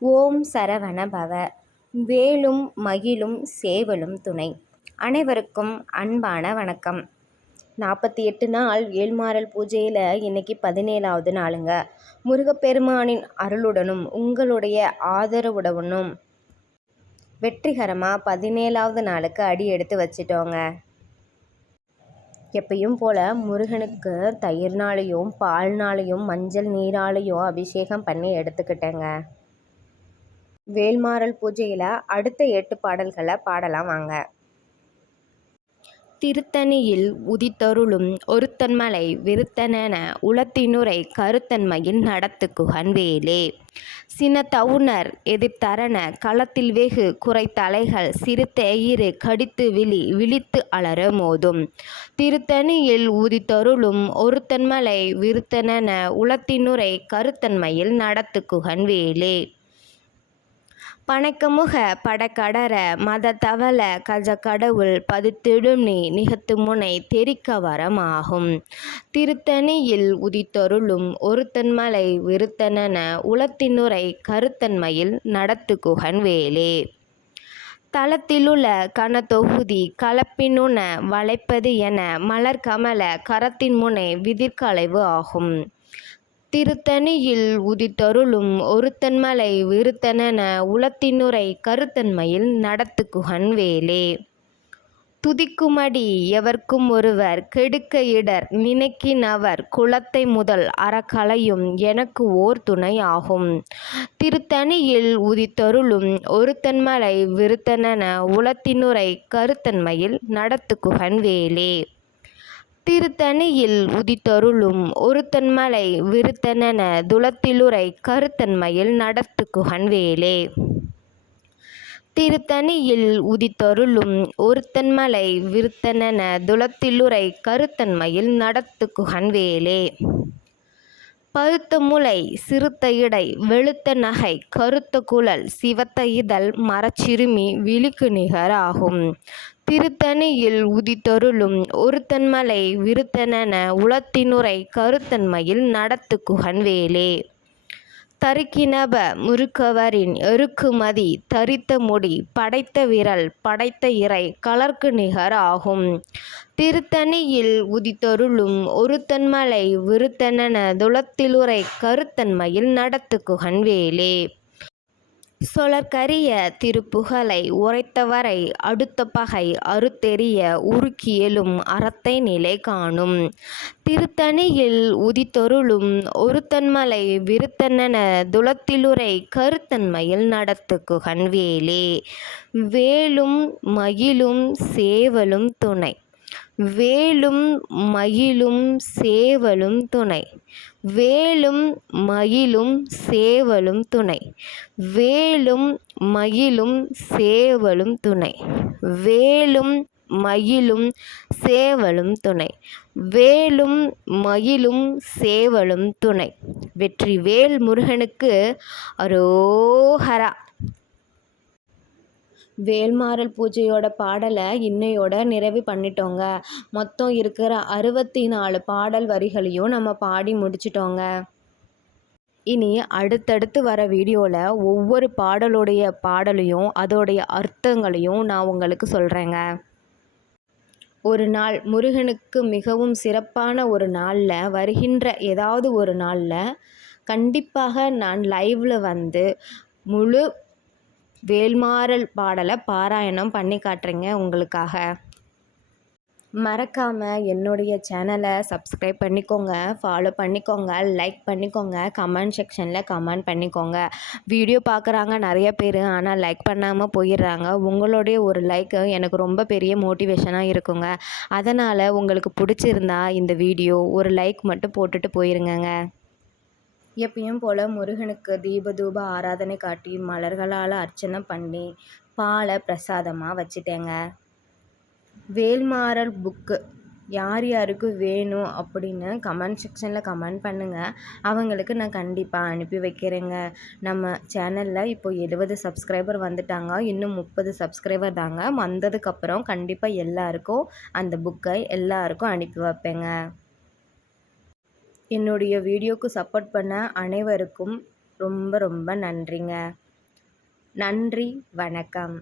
ஓம் சரவண பவ. வேலும் மகிழும் சேவலும் துணை. அனைவருக்கும் அன்பான வணக்கம். 48 நாள் வேல்மாறல் பூஜையில் இன்னைக்கு 17வது நாளுங்க. முருகப்பெருமானின் அருளுடனும் உங்களுடைய ஆதரவுடனும் வெற்றிகரமாக 17வது நாளுக்கு அடி எடுத்து வச்சிட்டோங்க. எப்பயும் போல் முருகனுக்கு தயிர்னாலையும் பால்னாலையும் மஞ்சள் நீராலையும் அபிஷேகம் பண்ணி எடுத்துக்கிட்டேங்க. வேல்மாறல் பூஜையில் அடுத்த 8 பாடல்களை பாடலாம் வாங்க. திருத்தணியில் உதித்தருளும் ஒருத்தன்மலை விருத்தனென உளத்தினுரை கருத்தன்மையில் நடத்துக்குகன் வேலே. சினத்தவுணர் எதிர்த்தரண களத்தில் வெகு குறைத்தலைகள் சிறுத்த எயிறு கடித்து விழித்து அலற மோதும். திருத்தணியில் உதித்தருளும் ஒருத்தன்மலை விருத்தனென உளத்தினுரை கருத்தன்மையில் நடத்துக்குகன் வேலே. பனைக்கமுக படக்கடர மத தவள கஜ கடவுள் பதித்திடும் நீ நிகத்துமுனை தெரிக்க வரமாகும். திருத்தணியில் உதித்தருளும் ஒருத்தன்மலை விருத்தனென உளத்தினுரை கருத்தன்மையில் நடத்துக்குகன் வேலே. தளத்திலுள்ள கனத்தொகுதி கலப்பினுண வளைப்பது என மலர்கமல கரத்தின் முனை விதிர்களைவு ஆகும். திருத்தணியில் உதித்தருளும் ஒருத்தன்மலை விருத்தனென உளத்தினுரை கருத்தன்மையில் நடத்துக்குகன் வேலே. துதிக்குமடி எவர்க்கும் ஒருவர் கெடுக்க இடர் நினைக்கினவர் குலத்தை முதல் அறக்கலையும் எனக்கு ஓர் துணை ஆகும். திருத்தணியில் உதித்தருளும் ஒருத்தன்மலை விருத்தனென உளத்தினுரை கருத்தன்மையில் நடத்துக்குகன் வேலே. திருத்தணியில் உதித்தருளும் ஒருத்தன்மலை விருத்தனென துளத்திலுரை கருத்தன்மையில் நடத்துக்குகன் வேலே. திருத்தணியில் உதித்தருளும் ஒருத்தன்மலை விருத்தனென துளத்திலுரை கருத்தன்மையில் நடத்துக்குகன் வேலே. பருத்த முலை சிறுத்த இடை வெளுத்த நகை கருத்த குழல் சிவத்த இதழ் மரச்சிறுமி விழிக்கு நிகர் ஆகும். திருத்தணியில் உதித்தருளும் ஒருத்தன்மலை விருத்தனென உளத்தினுரை கருத்தன்மையில் நடத்துக்குகன் வேலே. தரிக்கினப முறுக்கவரின் எருக்குமதி தரித்த முடி படைத்த விரல் படைத்த இறை கலர்க்கு நிகர் ஆகும். திருத்தணியில் உதித்தருளும் ஒருத்தன்மலை விருத்தனென துளத்திலுரை கருத்தன்மையில் நடத்துக்குகன் வேலே. சொலற்கரிய திருப்புகழை உரைத்தவரை அடுத்த பகை அறுத்தெறிய உருக்கியலும் அறத்தை நிலை காணும். திருத்தணியில் உதித்தருளும் ஒருத்தன்மலை விருத்தனென துளத்திலுரை கருத்தன்மையில் நடத்துக்குகன் வேலே. வேலும் மகிழும் சேவலும் துணை. வேலும் மகிழும் சேவலும் துணை. வேலும் மகிழும் சேவலும் துணை. வேலும் மகிழும் சேவலும் துணை. வேலும் மகிழும் சேவலும் துணை. வேலும் மகிழும் சேவலும் துணை. வெற்றிவேல் முருகனுக்கு அரோஹரா. வேல்மாறல் பூஜையோட பாடலை இன்னையோட நிறைவு பண்ணிட்டோங்க. மொத்தம் இருக்கிற 64 பாடல் வரிகளையும் நம்ம பாடி முடிச்சிட்டோங்க. இனி அடுத்தடுத்து வர வீடியோவில் ஒவ்வொரு பாடலையும் அதோடைய அர்த்தங்களையும் நான் உங்களுக்கு சொல்கிறேங்க. ஒரு நாள் முருகனுக்கு மிகவும் சிறப்பான ஒரு நாளில் வருகின்ற ஏதாவது ஒரு நாளில் கண்டிப்பாக நான் லைவில் வந்து முழு வேல்மாறல் பாடலை பாராயணம் பண்ணி காட்டுறேங்க உங்களுக்காக. மறக்காமல் என்னுடைய சேனலை சப்ஸ்கிரைப் பண்ணிக்கோங்க, ஃபாலோ பண்ணிக்கோங்க, லைக் பண்ணிக்கோங்க, கமெண்ட் செக்ஷனில் கமெண்ட் பண்ணிக்கோங்க. வீடியோ பார்க்குறாங்க நிறைய பேர், ஆனால் லைக் பண்ணாமல் போயிடுறாங்க. உங்களுடைய ஒரு லைக் எனக்கு ரொம்ப பெரிய மோட்டிவேஷனாக இருக்குங்க. அதனால் உங்களுக்கு பிடிச்சிருந்தா இந்த வீடியோ ஒரு லைக் மட்டும் போட்டுட்டு போயிருங்கங்க. எப்பயும் போல் முருகனுக்கு தீபதூப ஆராதனை காட்டி மலர்களால் அர்ச்சனை பண்ணி பாலை பிரசாதமாக வச்சிட்டேங்க. வேல்மாறல் புக்கு யார் யாருக்கு வேணும் அப்படின்னு கமெண்ட் செக்ஷனில் கமெண்ட் பண்ணுங்கள். அவங்களுக்கு நான் கண்டிப்பாக அனுப்பி வைக்கிறேங்க. நம்ம சேனலில் இப்போ 70 சப்ஸ்கிரைபர் வந்துட்டாங்க. இன்னும் 30 சப்ஸ்கிரைபர் தாங்க. வந்ததுக்கப்புறம் கண்டிப்பாக எல்லாருக்கும் அந்த புக்கை எல்லாருக்கும் அனுப்பி வைப்பேங்க. என்னுடைய வீடியோக்கு சப்போர்ட் பண்ண அனைவருக்கும் ரொம்ப ரொம்ப நன்றிங்க. நன்றி, வணக்கம்.